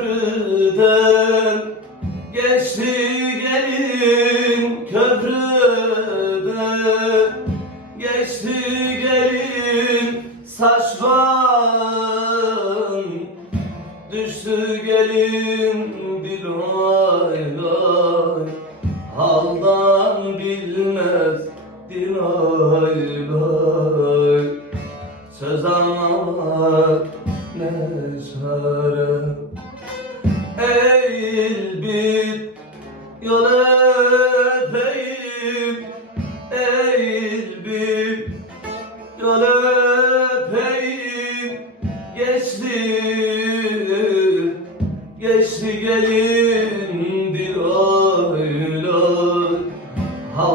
Köprüden geçti gelin köprüden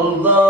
Love.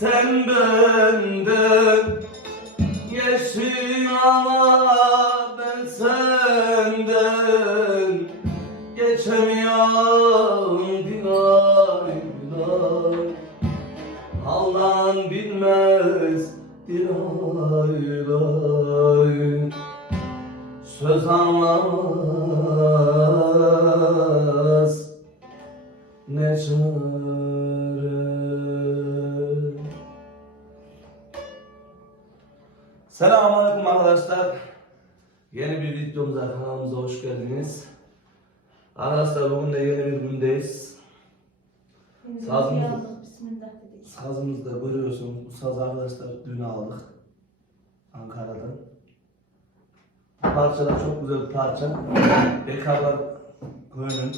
Sen benden geçtin ama Ben senden geçemiyorum bir ay Allah'ın bilmez bir aylar Söz anlamaz. Ne çare Selamünaleyküm arkadaşlar. Yeni bir videomuza kanalımıza hoş geldiniz. Arkadaşlar bugün de yeni bir gündeyiz. Sazımız- Yazdık, Bismillah dedik. Sazımızı da görüyorsunuz. Bu saz arkadaşlar dün aldık. Ankara'dan. Bu parça da çok güzel bir parça. Bekarlar köyünün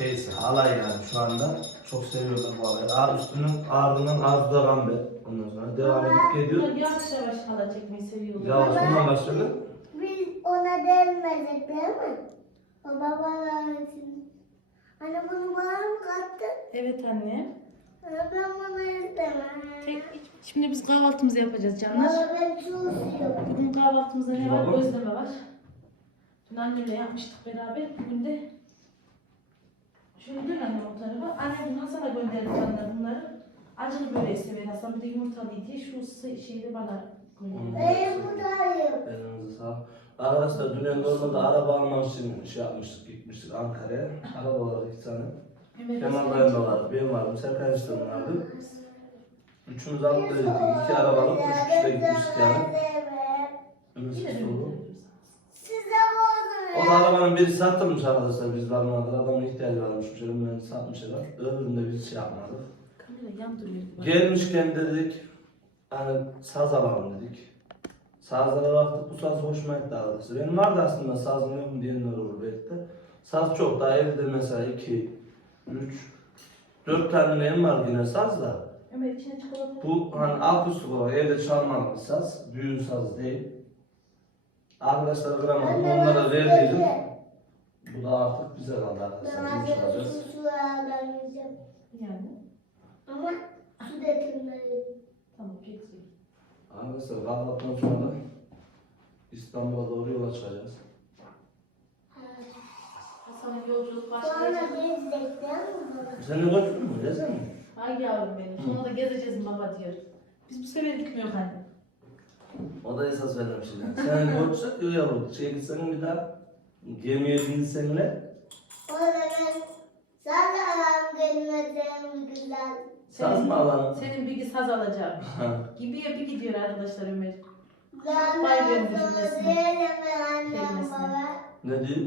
şeysi, alay yani şu anda. Çok seviyorlar bu alayı. Ağır üstünün ardından Arzu'da Gambe. Ondan sonra devam edip geliyor. Bunlar yavaş yavaş hala çekmeyi seviyorlar. Yavaş bundan başladı. Biz ona delmedik değil mi? Baba bana öğretsin. Anne bunu bana mı kattı? Evet anne. Anne ben bunu istemem. Tek, şimdi biz kahvaltımızı yapacağız canlar. Baba ben su istiyorum. Bugün kahvaltımızda ne var? Gözleme var. Dün annemle yapmıştık beraber. Bugün de şöyle dön o tarafa. Annem Hasan'a gönderdi canlar bunları. Acılı böreği sever Hasan. Bir de yumurtalı diye şu şeyi bana gönderdi. Ben buradayım. Elinize sağlık. Arkadaşlar dün normalde araba almak için şey yapmıştık, gitmiştik Ankara'ya. Arabalar iki tane. Kemal dayım da vardı, ben vardım, Serkan işte vardı. Üçümüz gittik. İki arabalık, üç kişi de gitmiştik yani. Sesi oldu. Arabanın biri satılmış arkadaşlar biz varmadık. Adamın ihtiyacı varmış, öbürünü satmışlar. Öbüründe biz şey yapmadık. Kamera yan duruyor. Gelmişken dedik, hani saz alalım dedik. Sazlara baktık, bu saz hoşuma gitti arkadaşlar. Benim vardı aslında sazım yok mu diyenler olur belki de. Saz çok daha evde mesela iki, üç, dört tane neyim var yine saz da. Ömer içine çikolata. Bu hani alt üstü var, evde çalmalı bir saz, büyük saz değil. Arkadaşlar kıramadım, onlara verdiydim. Bu da artık bize kaldı arkadaşlar, Ben yumuşak acaba alacağız. su suya Yani. Ama su detirmeyi. Tamam getireyim. Arkadaşlar kahvaltıdan sonra İstanbul'a doğru yola çıkacağız. Hasan'ın yolculuk Sonra başlayacak. Sen de götürdün mü? Gezer mi? Ay yavrum benim. Sonra da gezeceğiz baba diyor. Biz bu sefer gitmiyor anne. O da esas vermiş yani. Sen götürsek diyor yavrum. Şeye gitsen bir daha gemiye binsenle Orada ben zaten gelmeden güzel. saz mı alalım? Senin bir saz alacağım. Gibiye bir gidiyor arkadaşlar Ömer. Vay benim annem Kelimesine. baba. Ne diyor?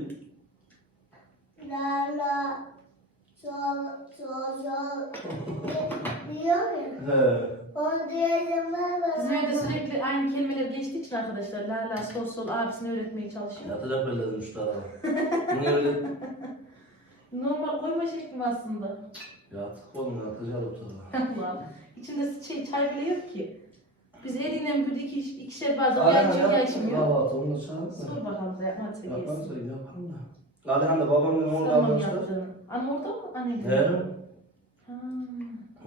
Lala, sol, sol, sol diyor ya. He. Onu diyelim ben Bizim baba. Sürekli aynı kelimeler geçtiği için arkadaşlar la la sol sol abisine öğretmeye çalışıyor. Yatacak böyle dedim şu tarafa. Niye öyle? Normal koyma şeklim aslında. Yatık oğlum yatacak o tarafa. Allah. İçinde şey, çay bile yok ki. Biz Edine'nin bir iki, ikişer bardak Aynen yağ içiyor, yağ ya. içmiyor. Kahvaltı onu da Sor bakalım da yapmak seviyesi. Yaparsa yaparım da. Alihan da babamın orada Tamam arkadaşlar. Anne orada mı? Anne. He. Ha.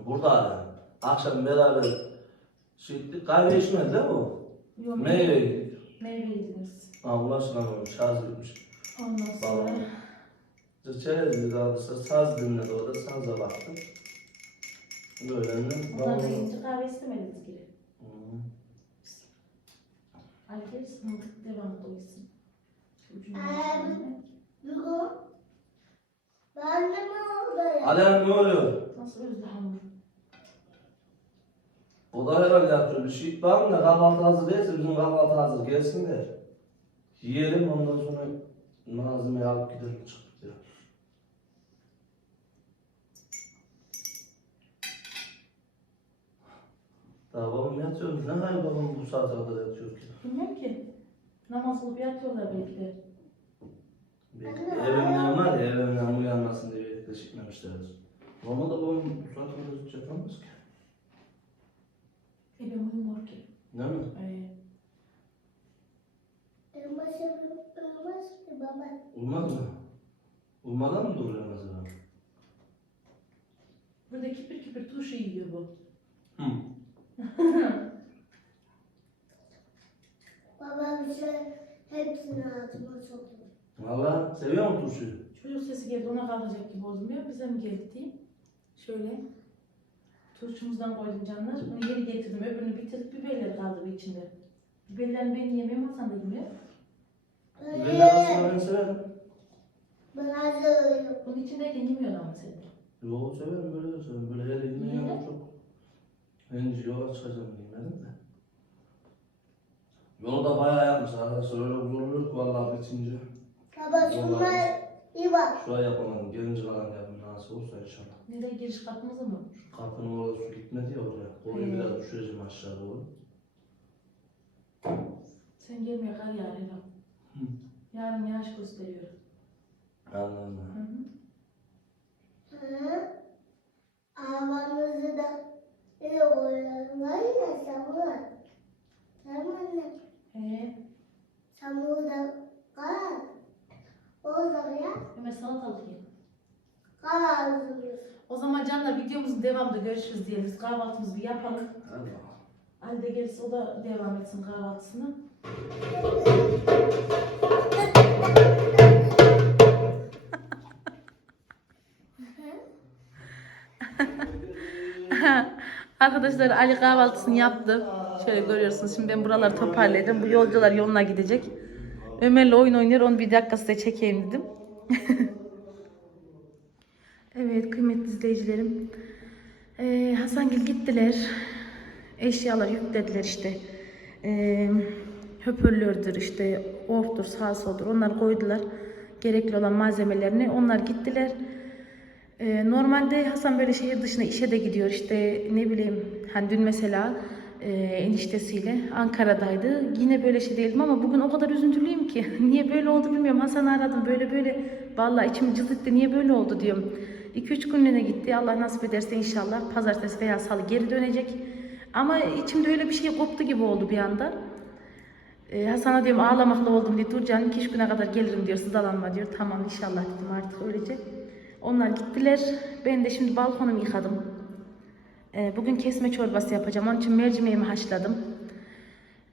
Burada Alihan. Akşam beraber şey gittik. Kahve içmedi değil mi o? Yok, Meyve yedik. Meyve yediniz. Ha ulaşılamamış. Şarj bitmiş. Ondan sonra. Babam. Çerez dedi arkadaşlar. Saz dinledi orada. Saza baktı. Böyle ne? Onlar da gelince kahve istemediniz ki. Hı. Ali gelsin, devam koysun. Ee, mi ya? Alihan ne oluyor? Nasıl özlü da herhalde yapıyor. Bir şey var mı da kahvaltı hazır değilse bizim kahvaltı hazır gelsinler. Yiyelim ondan sonra malzemeyi alıp gidelim çıkıp ya. Daha babam yatıyor. Ne hayır babam bu saate kadar yatıyor ki? Bilmiyorum ki. Namaz kılıp yatıyorlar belki de. Belki de evimden var ya evimden uyanmasın diye de çıkmamışlardır. Normalde babam bu saate kadar yatamaz ki. Ben uyumuyor ki. Değil mi? Ee, Elmas yapıp elmas baba. Olmaz mı? Olmadan mı duruyor mesela? burada kipir kipir turşu yiyor bu. Hı. Baba bir şey hepsini ağzıma soktu. Valla seviyor musun turşuyu? Çocuk sesi geldi ona kalkacak gibi bozmuyor. Bize mi geldi diyeyim. Şöyle. Turşumuzdan koydum canlar. Bunu yeni getirdim. Öbürünü bitirdik. Biberler kaldı bu içinde. Biberlerini ben yemiyorum. Hasan da yemiyor. Biberli arasında ben severim. Ben hazırlıyorum. Bunun içindeyken yemiyor ama sen. Yo severim böyle de severim. Böyle her yemeği Niye? yanım çok. Henüz yola çıkacağım yemedim de. Yolu da bayağı yapmış arkadaşlar. Öyle uzun oluyor ki vallahi bitince. Baba şunlar iyi bak. Şu an yapamadım. Gelince falan yapayım. Nasıl olsa inşallah. Nereye giriş kapımızı mı? Şu kapının orada su gitmedi ya oraya. Oraya He. biraz düşüreceğim aşağı doğru. Sen gelmiyor kar yağar. Hı. Yarın yağış gösteriyor. Anladım. Hı hı. Hı? Arabanızı da iyi koyuyorum. Var ya samur. Tamam anne. Ee, Samur da kar. O zaman ya Ömer salatalık ye. kar hazırlıyor. O zaman canlar videomuzun devamında görüşürüz diyelim. Biz kahvaltımızı bir yapalım. Ali de gelirse o da devam etsin kahvaltısını. Arkadaşlar Ali kahvaltısını yaptı. Şöyle görüyorsunuz. Şimdi ben buraları toparladım. Bu yolcular yoluna gidecek. Ömer'le oyun oynuyor. Onu bir dakika size çekeyim dedim. evet kıymetli izleyicilerim. Ee, Hasangil gittiler. Eşyalar yüklediler işte. Ee, höpürlördür işte orktur sağ soldur onları koydular. Gerekli olan malzemelerini onlar gittiler. Ee, normalde Hasan böyle şehir dışına işe de gidiyor işte ne bileyim hani dün mesela e, eniştesiyle Ankara'daydı. Yine böyle şey değildim ama bugün o kadar üzüntülüyüm ki niye böyle oldu bilmiyorum. Hasan'ı aradım böyle böyle vallahi içim etti niye böyle oldu diyorum. 2-3 günlüğüne gitti Allah nasip ederse inşallah pazartesi veya salı geri dönecek. Ama içimde öyle bir şey koptu gibi oldu bir anda. Ee, Hasan'a diyorum ağlamakla oldum diye dur canım iki üç güne kadar gelirim diyor sızlanma diyor. Tamam inşallah dedim artık öylece. Onlar gittiler. Ben de şimdi balkonumu yıkadım. Ee, bugün kesme çorbası yapacağım. Onun için mercimeğimi haşladım.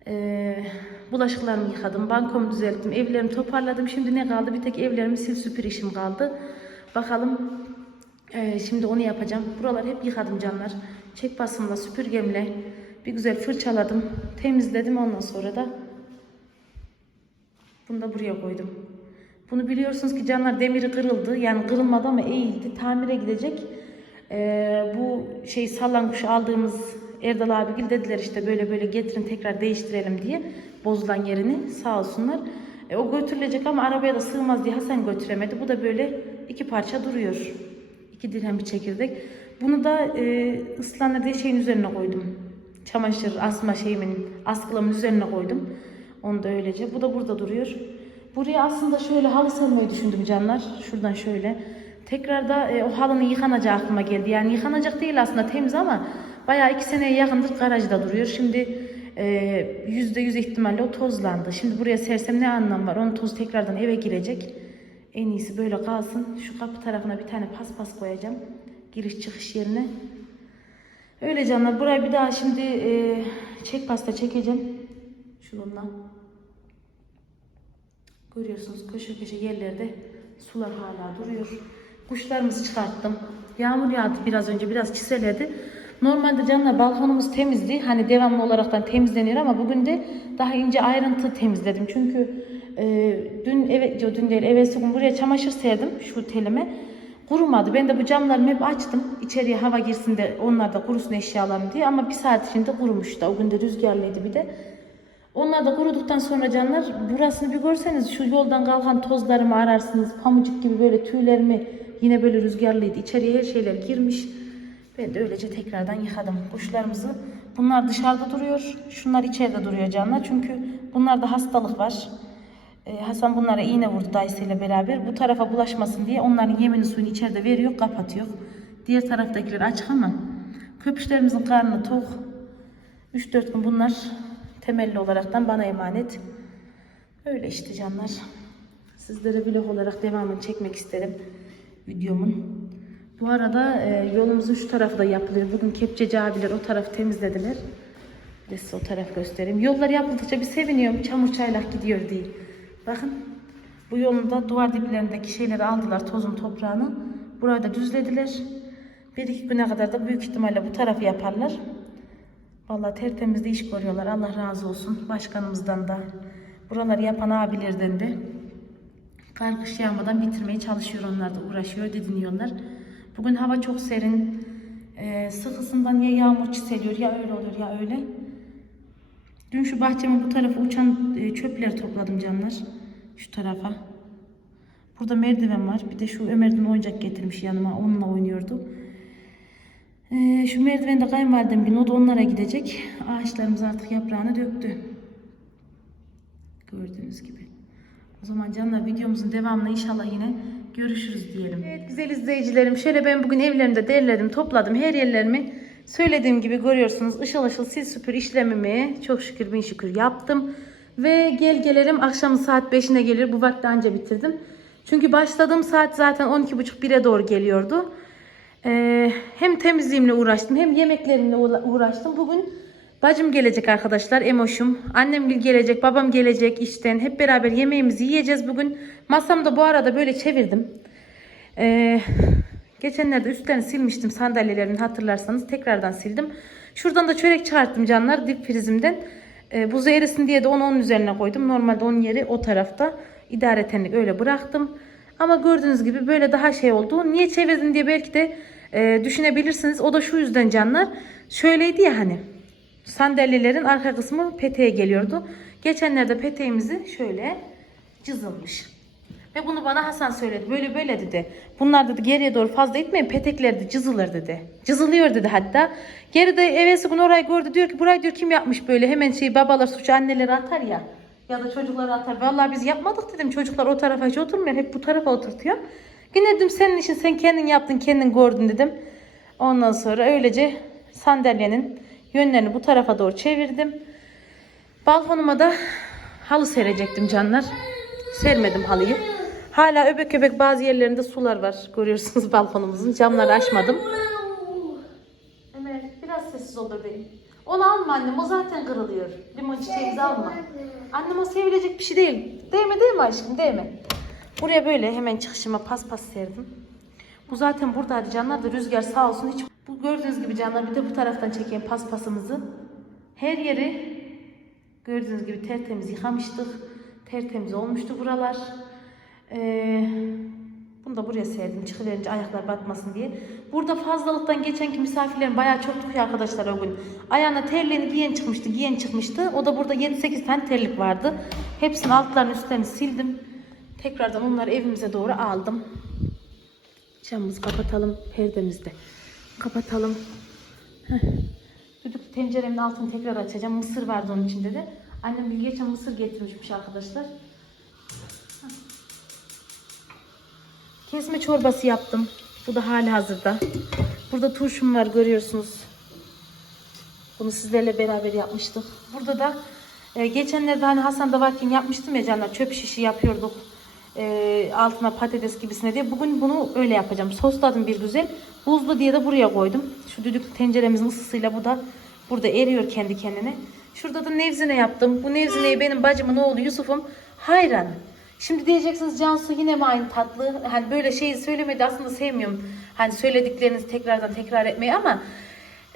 Ee, bulaşıklarımı yıkadım, bankomu düzelttim, evlerimi toparladım. Şimdi ne kaldı? Bir tek evlerimi sil süpür işim kaldı. Bakalım ee, şimdi onu yapacağım. Buraları hep yıkadım canlar. Çek basımla, süpürgemle bir güzel fırçaladım, temizledim. Ondan sonra da bunu da buraya koydum. Bunu biliyorsunuz ki canlar demiri kırıldı. Yani kırılmadı ama eğildi. Tamire gidecek. Ee, bu şey sallan kuşu aldığımız Erdal abi dediler işte böyle böyle getirin tekrar değiştirelim diye. Bozulan yerini sağ olsunlar. E, o götürülecek ama arabaya da sığmaz diye Hasan götüremedi. Bu da böyle iki parça duruyor. İki dirhem bir çekirdek. Bunu da e, ıslanır diye şeyin üzerine koydum. Çamaşır asma şeyimin askılımın üzerine koydum. Onu da öylece. Bu da burada duruyor. Buraya aslında şöyle halı sermeyi düşündüm canlar. Şuradan şöyle. Tekrar da e, o halının yıkanacağı aklıma geldi. Yani yıkanacak değil aslında temiz ama bayağı iki seneye yakındır garajda duruyor. Şimdi e, yüzde yüz ihtimalle o tozlandı. Şimdi buraya sersem ne anlam var? Onun tozu tekrardan eve girecek. En iyisi böyle kalsın. Şu kapı tarafına bir tane paspas koyacağım. Giriş çıkış yerine. Öyle canlar. Buraya bir daha şimdi e, çek pasta çekeceğim. Şununla. Görüyorsunuz köşe köşe yerlerde sular hala duruyor. Kuşlarımızı çıkarttım. Yağmur yağdı biraz önce biraz çiseledi. Normalde canlar balkonumuz temizdi. Hani devamlı olaraktan temizleniyor ama bugün de daha ince ayrıntı temizledim. Çünkü e, dün eve dün değil evvelsi gün buraya çamaşır serdim şu telime. Kurumadı. Ben de bu camlarımı hep açtım. İçeriye hava girsin de onlar da kurusun eşyalarım diye. Ama bir saat içinde kurumuştu. O gün de rüzgarlıydı bir de. Onlar da kuruduktan sonra canlar burasını bir görseniz şu yoldan kalkan tozlarımı ararsınız. Pamucuk gibi böyle tüylerimi yine böyle rüzgarlıydı. İçeriye her şeyler girmiş. Ben de öylece tekrardan yıkadım kuşlarımızı. Bunlar dışarıda duruyor. Şunlar içeride duruyor canlar. Çünkü bunlarda hastalık var. Ee, Hasan bunlara iğne vurdu dayısıyla beraber. Bu tarafa bulaşmasın diye onların yemini suyunu içeride veriyor, kapatıyor. Diğer taraftakiler açık ama köpüşlerimizin karnı tok. 3-4 gün bunlar temelli olaraktan bana emanet. Öyle işte canlar. Sizlere vlog olarak devamını çekmek isterim videomun. Bu arada e, yolumuzun şu tarafı da yapılıyor. Bugün kepçeci abiler o tarafı temizlediler. Size o taraf göstereyim. Yollar yapıldıkça bir seviniyorum. Çamur çaylak gidiyor diye. Bakın bu yolun da duvar diplerindeki şeyleri aldılar. Tozun toprağını. Burayı da düzlediler. Bir iki güne kadar da büyük ihtimalle bu tarafı yaparlar. Vallahi tertemiz de iş görüyorlar. Allah razı olsun. Başkanımızdan da. Buraları yapan abilerden de. Karkış yağmadan bitirmeye çalışıyor onlar da uğraşıyor, didiniyorlar. Bugün hava çok serin. Ee, sıkısından ya yağmur çiseliyor ya öyle oluyor ya öyle. Dün şu bahçemin bu tarafa uçan e, çöpleri topladım canlar. Şu tarafa. Burada merdiven var. Bir de şu Ömer'den oyuncak getirmiş yanıma. Onunla oynuyordu. Ee, şu merdivende kayınvalidem gün o da onlara gidecek. Ağaçlarımız artık yaprağını döktü. Gördüğünüz gibi. O zaman canlar videomuzun devamını inşallah yine görüşürüz diyelim. Evet güzel izleyicilerim. Şöyle ben bugün evlerimde derledim, topladım. Her yerlerimi söylediğim gibi görüyorsunuz. Işıl ışıl sil süpür işlemimi çok şükür bin şükür yaptım. Ve gel gelelim akşam saat 5'ine gelir. Bu vakti anca bitirdim. Çünkü başladığım saat zaten 12.30-1'e doğru geliyordu. Ee, hem temizliğimle uğraştım hem yemeklerimle uğra- uğraştım. Bugün bacım gelecek arkadaşlar, Emoş'um. Annem gelecek, babam gelecek işten. Hep beraber yemeğimizi yiyeceğiz bugün. Masamda bu arada böyle çevirdim. Ee, geçenlerde üstlerini silmiştim sandalyelerini hatırlarsanız. Tekrardan sildim. Şuradan da çörek çıkarttım canlar dip prizimden. Ee, buz erisin diye de onu onun üzerine koydum. Normalde onun yeri o tarafta. İdaretenlik öyle bıraktım. Ama gördüğünüz gibi böyle daha şey oldu. Niye çevirdim diye belki de e, düşünebilirsiniz. O da şu yüzden canlar. Şöyleydi ya hani. Sandalyelerin arka kısmı peteğe geliyordu. Geçenlerde peteğimizi şöyle cızılmış. Ve bunu bana Hasan söyledi. Böyle böyle dedi. Bunlar dedi geriye doğru fazla itmeyin. Petekler de cızılır dedi. Cızılıyor dedi hatta. Geride evvelsi gün orayı gördü. Diyor ki burayı diyor kim yapmış böyle. Hemen şey babalar suçu anneleri atar ya. Ya da çocukları atar. Vallahi biz yapmadık dedim. Çocuklar o tarafa hiç oturmuyor. Hep bu tarafa oturtuyor. Yine dedim senin işin sen kendin yaptın kendin gördün dedim. Ondan sonra öylece sandalyenin yönlerini bu tarafa doğru çevirdim. Balkonuma da halı serecektim canlar. Sermedim halıyı. Hala öbek öbek bazı yerlerinde sular var. Görüyorsunuz balkonumuzun. Camları açmadım. Ömer biraz sessiz ol bebeğim. Onu alma annem o zaten kırılıyor. Limon çiçeğimizi alma. Annem o sevilecek bir şey değil. Değil mi değil mi aşkım değil mi? Buraya böyle hemen çıkışıma paspas serdim. Bu zaten buradaydı canlar da rüzgar sağ olsun hiç. Bu gördüğünüz gibi canlar bir de bu taraftan çekeyim paspasımızı. Her yeri gördüğünüz gibi tertemiz yıkamıştık. Tertemiz olmuştu buralar. Ee, bunu da buraya serdim çıkıverince ayaklar batmasın diye. Burada fazlalıktan geçenki misafirlerim bayağı çoktu ya arkadaşlar o gün. Ayağına terliğini giyen çıkmıştı, giyen çıkmıştı. O da burada 7-8 tane terlik vardı. Hepsini altlarını üstlerini sildim. Tekrardan onları evimize doğru aldım. Camımızı kapatalım, perdemizi de kapatalım. Heh. Düdük tenceremin altını tekrar açacağım. Mısır vardı onun içinde de. Annem bir geçen mısır getirmişmiş arkadaşlar. Kesme çorbası yaptım. Bu da hali hazırda. Burada turşum var görüyorsunuz. Bunu sizlerle beraber yapmıştık. Burada da e, geçenlerde hani Hasan'da varken yapmıştım ya canlar çöp şişi yapıyorduk. E, altına patates gibisine diye. Bugün bunu öyle yapacağım. Sosladım bir güzel. Buzlu diye de buraya koydum. Şu düdüklü tenceremizin ısısıyla bu da burada eriyor kendi kendine. Şurada da nevzine yaptım. Bu nevzineye benim bacımın oğlu Yusuf'um hayran. Şimdi diyeceksiniz Cansu yine mi aynı tatlı? Hani böyle şeyi söylemedi aslında sevmiyorum. Hani söylediklerinizi tekrardan tekrar etmeyi ama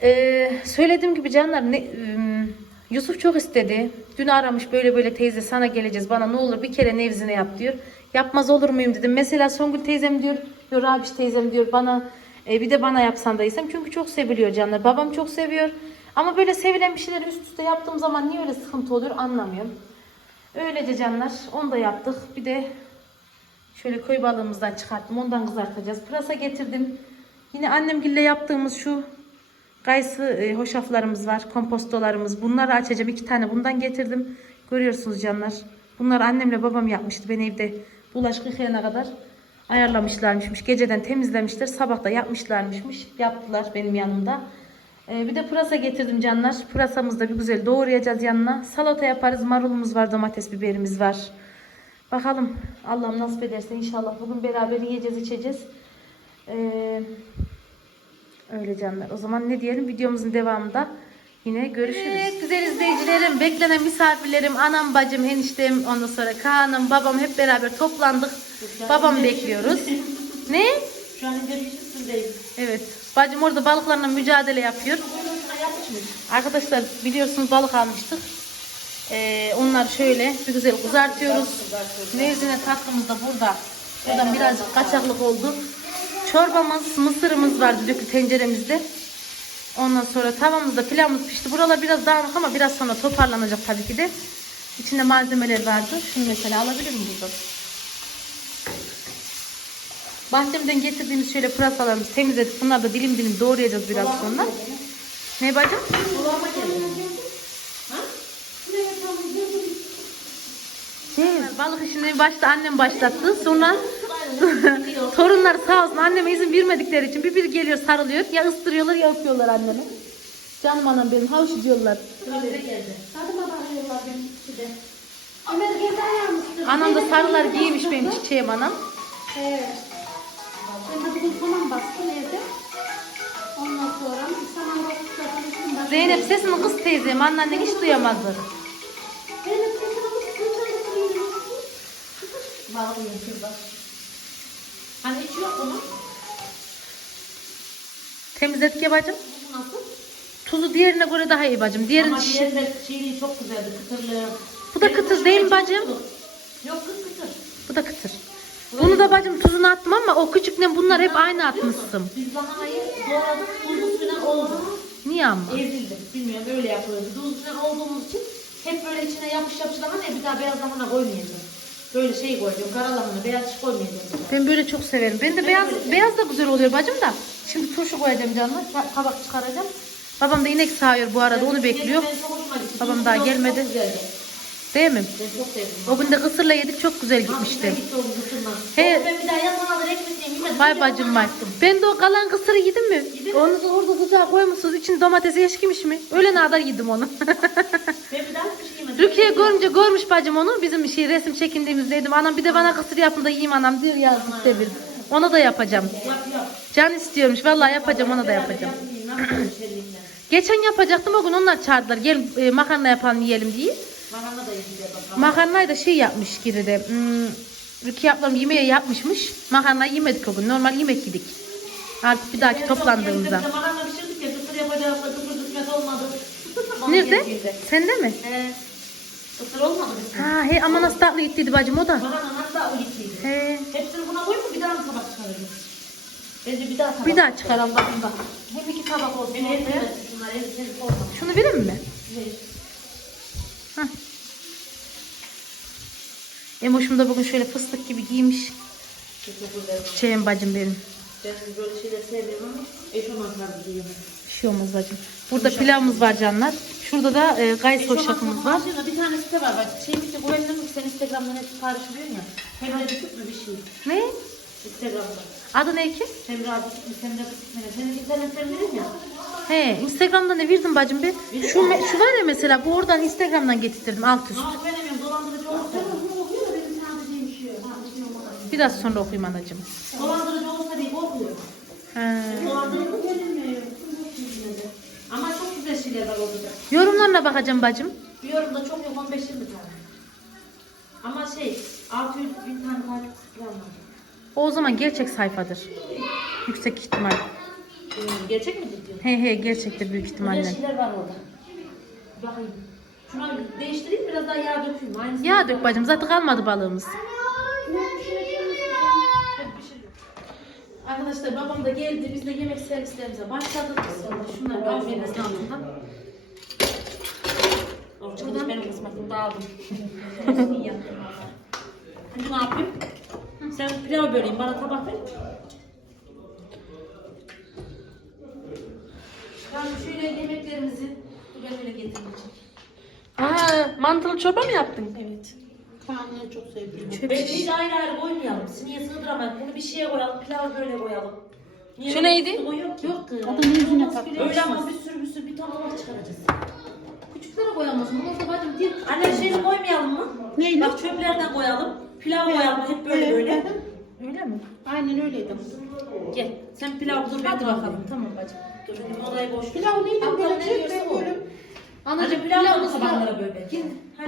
ee, söylediğim gibi canlar ne, ım, Yusuf çok istedi. Dün aramış böyle böyle teyze sana geleceğiz bana ne olur bir kere nevzine yap diyor. Yapmaz olur muyum dedim. Mesela Songül teyzem diyor. Yo Rabiş teyzem diyor bana e, bir de bana yapsan da isem. Çünkü çok seviliyor canlar. Babam çok seviyor. Ama böyle sevilen bir şeyleri üst üste yaptığım zaman niye öyle sıkıntı oluyor anlamıyorum. Öylece canlar onu da yaptık. Bir de şöyle köy balığımızdan çıkarttım. Ondan kızartacağız. Pırasa getirdim. Yine annemgille yaptığımız şu Kayısı e, hoşaflarımız var, kompostolarımız. Bunları açacağım. iki tane bundan getirdim. Görüyorsunuz canlar. Bunları annemle babam yapmıştı. Ben evde bulaşık yıkayana kadar ayarlamışlarmışmış. Geceden temizlemişler. Sabah da yapmışlarmışmış. Yaptılar benim yanımda. E, bir de pırasa getirdim canlar. Pırasamızı da bir güzel doğrayacağız yanına. Salata yaparız. Marulumuz var, domates biberimiz var. Bakalım Allah'ım nasip ederse inşallah bugün beraber yiyeceğiz, içeceğiz. Eee Öyle canlar. O zaman ne diyelim videomuzun devamında yine görüşürüz. Evet güzel izleyicilerim, beklenen misafirlerim, anam, bacım, eniştem, ondan sonra Kaan'ım, babam hep beraber toplandık. Babamı bekliyoruz. ne? Şu an ince üstündeyiz. Evet. Bacım orada balıklarla mücadele yapıyor. Arkadaşlar biliyorsunuz balık almıştık. Ee, onları şöyle bir güzel kızartıyoruz. Nevzine tatlımız da burada. Buradan birazcık kaçaklık oldu. Çorbamız, mısırımız var düdüklü tenceremizde. Ondan sonra tavamızda pilavımız pişti. Buralar biraz dağınık ama biraz sonra toparlanacak tabii ki de. İçinde malzemeler vardı. Şunu mesela alabilir miyim burada? Bahçemden getirdiğimiz şöyle pırasalarımızı temizledik. Bunları da dilim dilim doğrayacağız biraz sonra. Ne bacım? Kulağıma geldi. Şey, balık işini başta annem başlattı. Sonra torunlar sağ olsun anneme izin vermedikleri için bir bir geliyor sarılıyor. Ya ıstırıyorlar ya öpüyorlar annemi. Canım anam benim havuç diyorlar. Anam da sarılar giymiş benim çiçeğim anam. Evet. Ben de bugün tamam bastım evde. Ondan sonra sana bastım. Zeynep sesini kız teyzem anneannen hiç kısmı Bağlıyım şurada. Hani hiç yok bunun. Temizledik ya bacım. Bu nasıl? Tuzu diğerine göre daha iyi bacım. Diğerin Ama şiş- diğer de çiğliği çok güzeldi. Kıtırlığı. Bu da kıtır değil mi bacım? Yok kız kıtır. Bu da kıtır. Bacım tuzunu attım ama o küçükten bunlar hep aynı atmıştım. Biz lahanayı doğradık. Tuzlu suyla oldu. Niye ama? Ezildi. Bilmiyorum öyle yapıyoruz. Tuzlu suyla olduğumuz için hep böyle içine yapış yapış lahana ya bir daha beyaz lahana koymayacağım. Böyle şey koyacağım. Kara lahana, beyaz hiç koymayacağım. Ben böyle çok severim. Ben de beyaz beyaz da güzel oluyor bacım da. Şimdi turşu koyacağım canlar. ta- Tabak çıkaracağım. Babam da inek sağıyor bu arada onu bekliyor. Ben çok hoşuma gitti. Babam Tuzlu daha çok gelmedi. güzeldi. Değil mi? Ben çok sevdim. O gün de kısırla yedik çok güzel Gitmişti. He. Ben bir daha yazana kadar ekmek yemedim. Vay bacım vay. Ben de o kalan kısırı yedim mi? Onu da orada tuzağa koymuşsunuz. İçine domatesi eşkimiş mi? Öyle kadar yedim onu. Ben bir daha hiçbir şey yemedim. Rukiye görünce görmüş bacım onu. Bizim şey resim çekindiğimizdeydim. Anam bir de bana kısır yapın da yiyeyim anam diyor yazdı işte bir. Onu da yapacağım. Yap yap. Can istiyormuş. Vallahi yapacağım ona da yapacağım. Geçen yapacaktım o gün onlar çağırdılar. Gel e, makarna yapalım yiyelim diye. Makarna da yiyeceğiz bakalım. Makarnayı da şey yapmış Giri'de. Hmm, Rukiye ablam yemeği yapmışmış. Makarnayı yemedik o gün. Normal yemek yedik. Artık bir dahaki toplandığımızda. De Makarna pişirdik ya, kısır yapacağız da kısır kısmet olmadı. Nerede? geldiğinde. Sende mi? He. Kısır olmadı bizim. Ha he ama nasıl tatlı gittiydi bacım o da. Makarna nasıl da o gittiydi. He. Hepsini buna koyup mu bir daha mı tabak çıkarırız? Bence bir daha tabak. Bir daha çıkaralım bakın bak. Hem iki tabak olsun. Hem hepsini şunlar hepsini olmaz. Şunu vereyim mi? Hah. Emoşum da bugün şöyle fıstık gibi giymiş. Çiçeğim bacım benim. Ben böyle şeyler sevmiyorum ama eşofman tarzı giyiyorum. Bir şey olmaz bacım. Burada pilavımız var canlar. Şurada da e, gayet hoşafımız var. Bir tane site var bak. Şey bitti güvenli mi? Sen Instagram'dan hep sipariş veriyorsun ya. Semra Bitik mi bir şey? Ne? Instagram'da. Adı ne ki? Semra mi? Semra Bitik mi? Senin internetten verir ya. He, Instagram'da ne verdin bacım be? Şu, me- şu var ya mesela bu oradan Instagram'dan getirdim alt üst. Ama güvenemiyorum. Dolandırıcı olursa. Biraz sonra okuyayım anacığım. Dolandırıcı olursa diye korkuyorum. He. Dolandırıcı gelinmiyor. Ama çok güzel şeyler var orada da. Yorumlarına bakacağım bacım. Bir yorumda çok yok 15 yıl bir tane. Ama şey 600 bin tane takipçisi var. O, zaman gerçek sayfadır. Yüksek ihtimal. Bilmiyorum, Gerçek mi diyorsun? He he gerçektir büyük Güzel ihtimalle. şeyler var orada. Bakayım. Şuna değiştireyim biraz daha yağ dökeyim. Aynısını Ya dök bacım zaten kalmadı balığımız. Arkadaşlar babam da geldi. Biz de yemek servislerimize başladık. Sonra şunları almayınızın altından. Oradan benim kısmetimi dağıldım. Şimdi ne yapayım? Sen pilav böleyim bana tabak ver. Yani şöyle yemeklerimizi ben öyle getireceğim. Aa, mantılı çorba mı yaptın? Evet. Ben çok sevdim. Ben hiç ayrı ayrı koymayalım. Sineye sığdıramayız. Bunu bir şeye koyalım. Pilav böyle koyalım. Niye Şu neydi? O yok ki. Yok. O da yüzüne tatlı. Öyle ama bir sürü bir sürü bir ton tabak çıkaracağız. Küçüklere koyamazsın. Orada bacım değil. Anne şeyini koymayalım mı? Neyini? Bak çöplerden koyalım. Pilav koyalım hep böyle böyle. Öyle mi? Aynen öyleydi. Gel. Sen pilav dur Hadi bakalım. Tamam bacım. Dur odayı boş. Pilav neydi böyle ne de o. böyle. Anacığım pilav pilavımız da tabaklara böyle.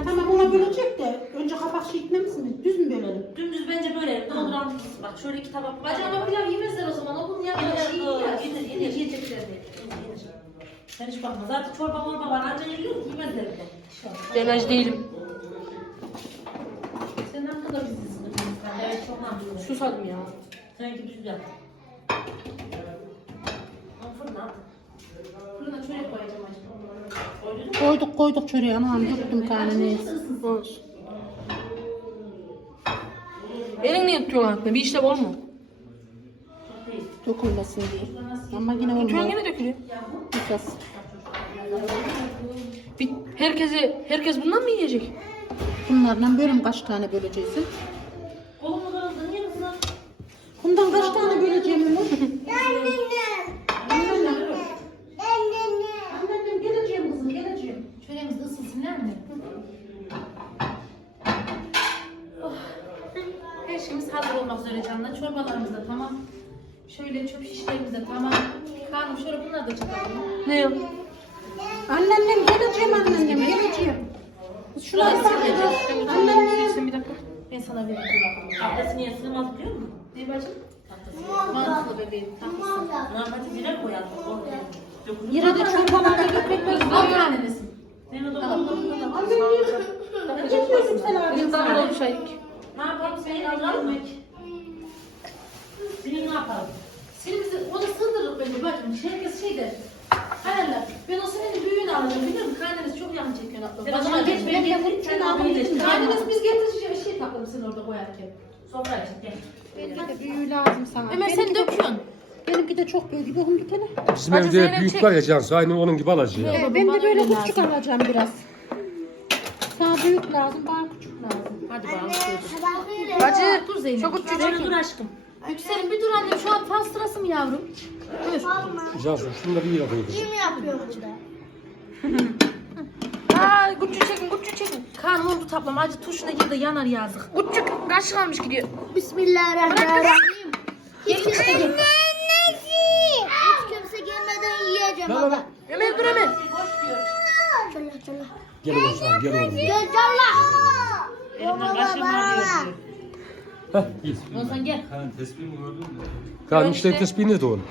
Tamam ona bölecek de önce kapak şeklinde mi? Düz mü bölelim? Dümdüz bence böyle. Dolduralım. Bak şöyle iki tabak. Bacım ama pilav yemezler o zaman. O bunun yanında şey Yenir, yer. yenir, yenir, yiyecekler de. Sen hiç bakma. Zaten çorba morba var. Anca yiyor mu? Yemezler de. Delaj değilim. Sen ne kadar bizisin. Evet çok mantıklı. Susadım ya. Seninki düz yap. Ama fırına at. Fırına çörek koyacağım mu? Koyduk koyduk çöreği anam tuttum karnını. Olsun. Elin niye tutuyorsun aklına? Bir işlev olma. Dökülmesin diye. Ama yine Tutuyorsun olmuyor. yine dökülüyor. Biraz. Bir, herkese, herkes bundan mı yiyecek? Bunlardan bölüm kaç tane böleceksin? Kolumu kırıldı. Niye kızım? Bundan kaç tane böleceğim Ömür? Annem geleceğim kızım geleceğim. Çöreğimiz de ısınsın değil mi? Oh. Her şeyimiz hazır olmak üzere canlar. Çorbalarımız da tamam. Şöyle çöp şişlerimiz de tamam. Kanım şöyle bunları da çıkartalım. Ne yok? Annemden geleceğim annemden geleceğim. Şuraya bak. Annemden Sen bir dakika. Ben sana vereyim dur bakalım. Abdesti niye sığmaz biliyor musun? Ne bacım? Mantıklı bebeğim. Haklısın. Normalde zile koyalım. Ortaya. Dökülür. Yine de çorbalarda gitmek lazım. Al annenesin. Senin dokunduğunda da Annem niye? Ne yapıyorsun sen abi? Benim zaman olmuş ayık. Ne yapalım? Seni alalım mı? Seni ne yapalım? Silimizi onu sığdırırız bence bacım. Herkes şey der. Hayaller. Ben o senin büyüğünü alacağım biliyor musun? Karneniz çok yan çekiyor abla. Sen o zaman geç ben getireyim. Sen al iyileştir. Karneniz biz getireceğiz şey takalım sen orada koyarken. Sofra için gel. Benimki de büyüğü lazım sana. Ömer sen döküyorsun. Benimki de çok büyük. Bakın bir tane. Bizim Hadi evde Zeynep büyük çek. var ya Cansu aynı onun gibi alacağım. Ee, ben de böyle küçük alacağım biraz. Sana büyük lazım, bana. Hadi bakalım. Bacı. Dur Zeynep. Çok uçuyor. Dur dur aşkım. Yükselin bir dur annem şu an fal sırası mı yavrum? Dur. Cansu şunu da bir yere koy. Kim yapıyor burada? Aa, güçlü çekin, güçlü çekin. Kan oldu taplam acı tuşuna girdi yanar yazık. Güçlü kaç kalmış gidiyor. Bismillahirrahmanirrahim. Hiç kimse gel. Hiç kimse gelmeden yiyeceğiz. alacağım baba. Ömer dur Ömer. Çala çala. Gel oğlum sen gel oğlum. Gel çala. Elimden kaşığımı alıyor diyor. Heh iyi. Ozan gel. Kaan işte tespih ne de oğlum?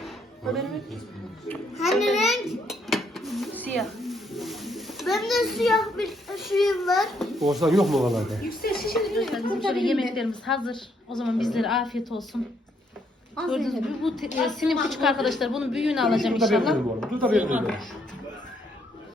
Hani renk? Siyah. Bende siyah bir şeyim var. Oğuzhan yok mu oralarda? Arkadaşlar şöyle yemeklerimiz hazır. O zaman bizlere afiyet olsun. Gördüğünüz gibi bu te- e, sinim küçük arkadaşlar. Bunun büyüğünü alacağım Dur da inşallah. benim oğlum. Dur da benim oğlum.